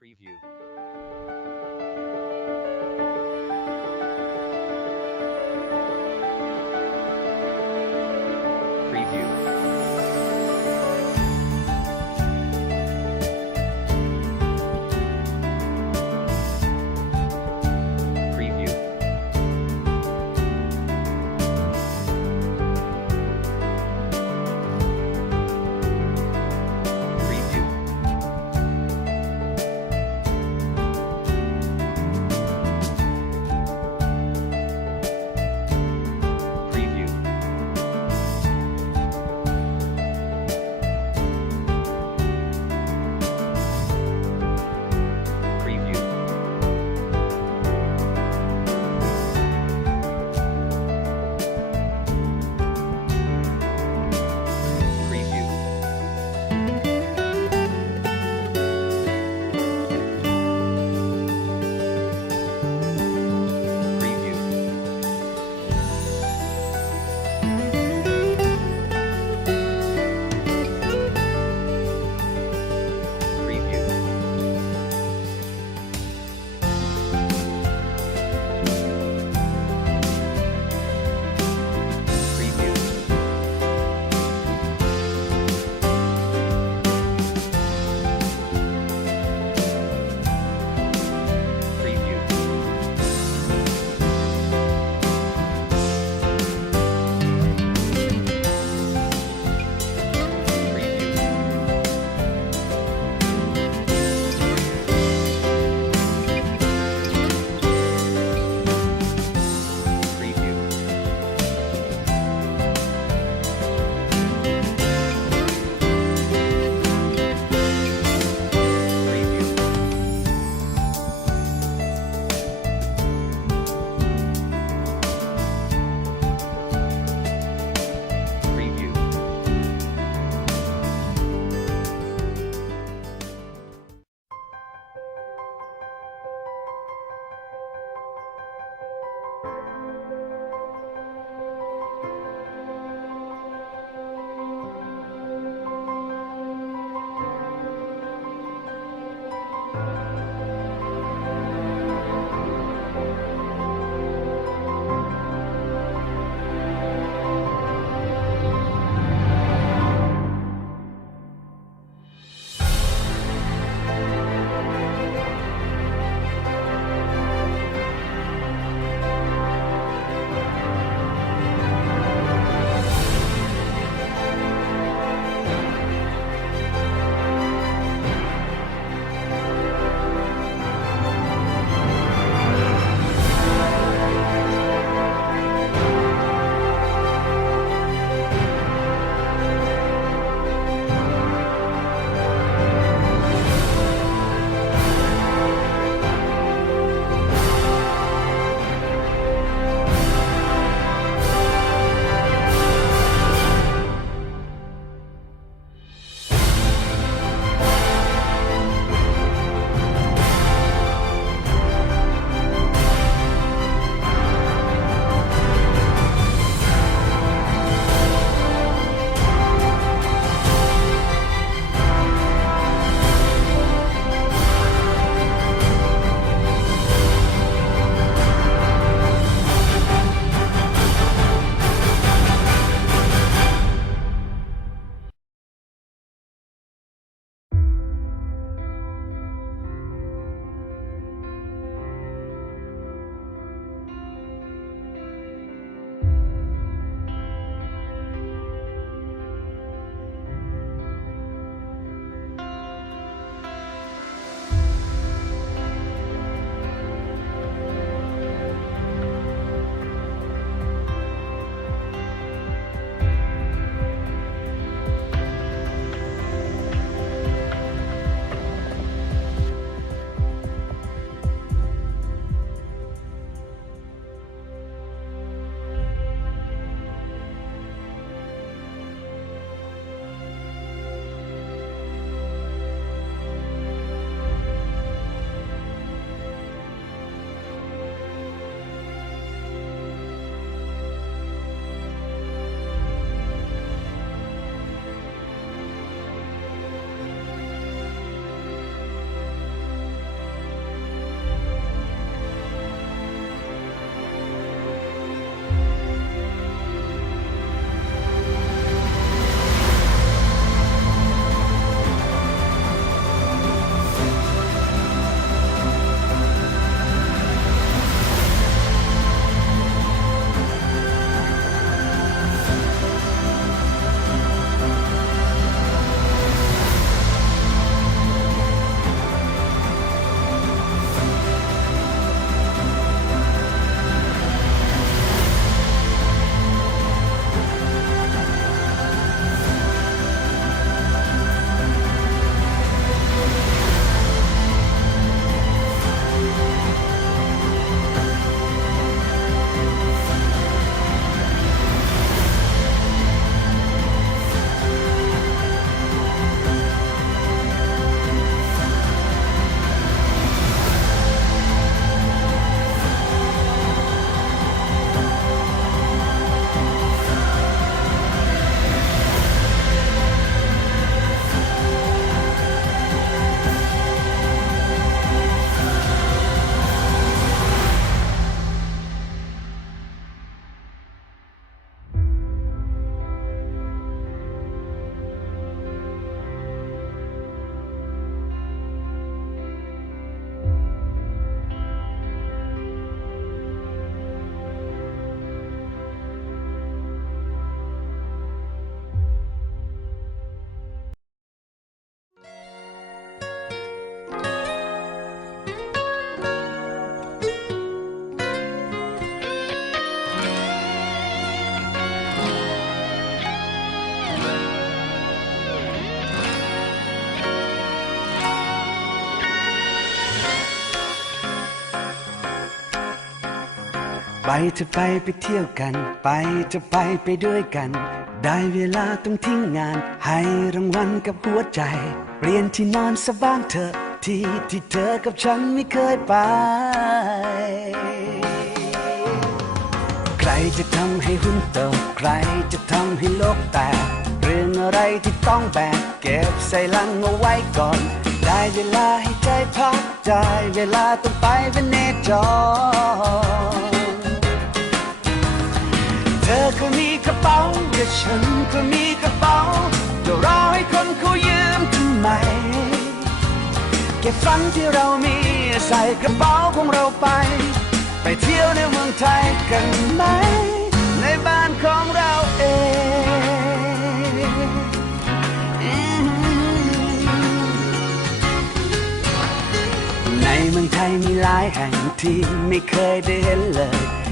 Preview. ไปจะไปไปเที่ยวกัน ไปจะไปไปด้วยกัน ได้เวลาต้องทิ้งงาน ให้รางวัลกับหัวใจ เปลี่ยนที่นอนสะบ้างเถอะที่ที่เธอกับฉันไม่เคยไป ใครจะทำให้หุ้นโตใครจะทำให้โลกแตกเรื่องอะไรที่ต้องแบกเก็บใส่ลังเอาไว้ก่อน ได้เวลาให้ใจพักใจเวลาต้องไปเป็นเนจร ธอก็มีกระเป๋าและฉันก็มีกระเป๋าจะรอให้คนเขายืมทำไม เก็บฝันที่เรามีใส่กระเป๋าของเราไป ไปเที่ยวในเมืองไทยกันไหม ในบ้านของเราเองในเมืองไทยมีหลายแห่งที่ไม่เคยได้เห็นเลย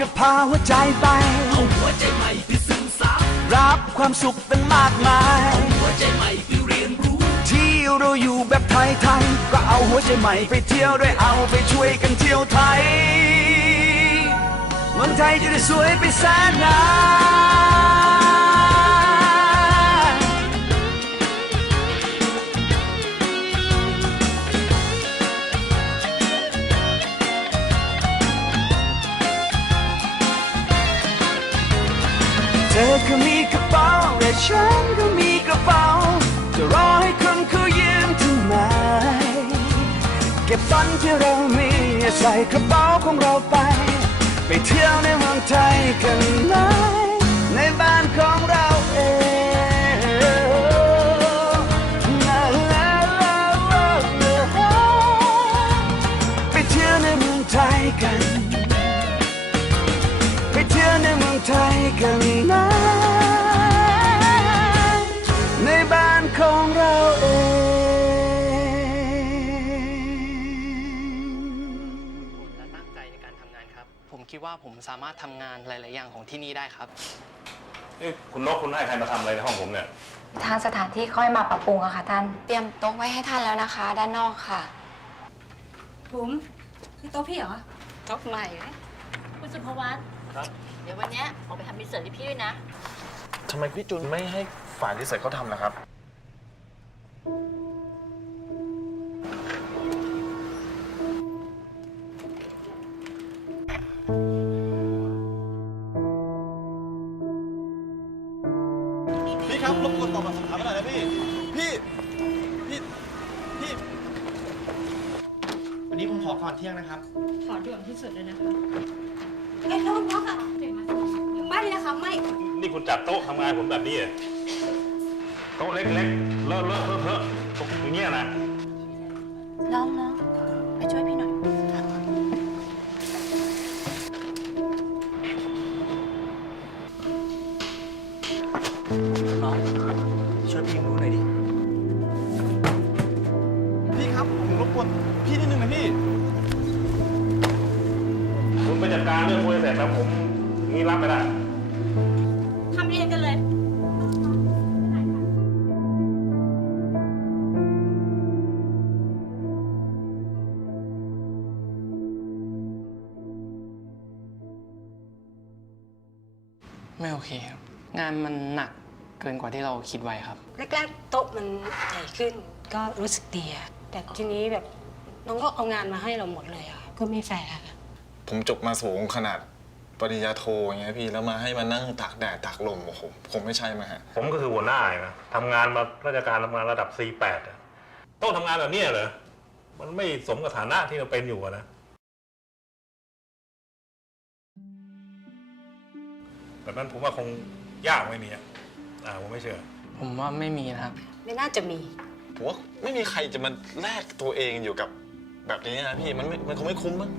จะพาหัวใจไป เอาหัวใจใหม่ไปซึมซับรับความสุขเป็นมากมายหัวใจใหม่ไปเรียนรู้ ที่เราอยู่แบบไทยๆก็เอาหัวใจใหม่ไปเที่ยวด้วยเอาไปช่วยกันเที่ยวไทยเมืองไทยจะได้สวยไปแสนนาน ฝันที่เรามีใส่กระเป๋าของเราไป ไปเที่ยวในเมืองไทยกันไหม ผมคิดว่าผมสามารถทำงานหลาย ๆ อย่างของที่นี่ได้ครับนี่คุณนกคุณให้ใครมาทำอะไรในห้องผมเนี่ย ทางสถานที่ค่อยมาปรับปรุงอะค่ะท่าน เตรียมโต๊ะไว้ให้ท่านแล้วนะคะ ด้านนอกค่ะ บุ๋มคือโต๊ะพี่เหรอ โต๊ะใหม่ไหมคุณสุภวัตครับ เดี๋ยววันเนี้ยออกไปทำมิสเซอร์ให้พี่ด้วยนะ ทำไมพี่จุนไม่ให้ฝ่ายรีเสิร์ชเขาทำนะครับ รับรบกวนตอบคำถามหน่อยนะพี่ พี่ พี่ พี่ วันนี้ผมขอก่อนเที่ยงนะครับ ขอด่วนที่สุดเลยนะคะ เอ้ยแล้วคุณพ่อค่ะเดี๋ยวมาไม่เลยนะคะไม่นี่คุณจัดโต๊ะทำงานผมแบบนี้เหรอโต๊ะเล็กๆเลอะเลอะเทอะเทอะตกอย่างเงี้ยนะ น้องน้อง เคครับงานมันหนักเกินกว่าที่เราคิดไว้ครับ แรกๆโต๊ะมันใหญ่ขึ้นก็รู้สึกดีอะแต่ทีนี้แบบน้องก็เอางานมาให้เราหมดเลยอะก็ไม่แฟร์อะผมจบมาสูงขนาดปริญญาโทอย่างเงี้ยพี่แล้วมาให้มานั่งตากแดดตากลมโอ้โหผมไม่ใช่มาฮะผมก็คือหัวหน้าไงนะทำงานมาราชการทำงานระดับ C8 อะโต๊ะทำงานแบบเนี้ยเหรอ มันไม่สมกับฐานะที่เราเป็นอยู่อะนะ แบบนั้นผมว่าคงยากไม่มีอะอ่าผมไม่เชื่อ ผมว่าไม่มีนะครับ ไม่น่าจะมี ผมว่าไม่มีใครจะมาแลกตัวเองอยู่กับแบบนี้นะพี่ มันไม่มันคงไม่คุ้มมั้ง